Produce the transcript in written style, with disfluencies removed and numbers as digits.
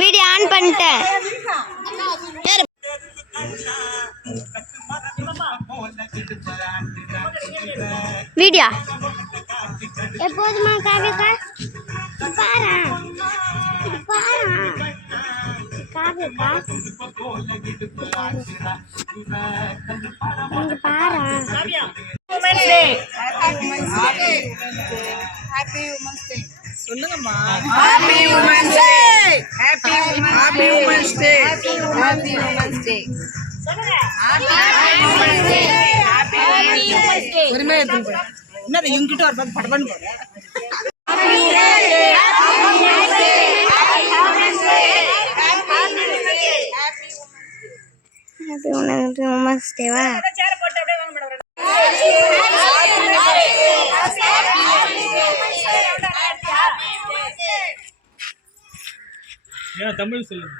Video on பண்ணிட்டேன். Video எப்போதுமா காவியக்கா பாரு காவியக்கா இங்க பாரு. ஹாப்பி உமன்ஸ் டே சொல்லுங்கம்மா. Happy women's day. Happy happy women's day. Happy women's day சொல்லுங்க. Happy women's day. Happy women's day. ஒருமே எடுத்து போய் என்னது இங்கிட்ட ஒரு பக்கம் படபன்னு போடு. Happy women's day. Happy women's day. Happy women's டேவா? சேர் போட்டு அப்படியே வாங்க மேடம். தமிழ் சொல்லுங்க.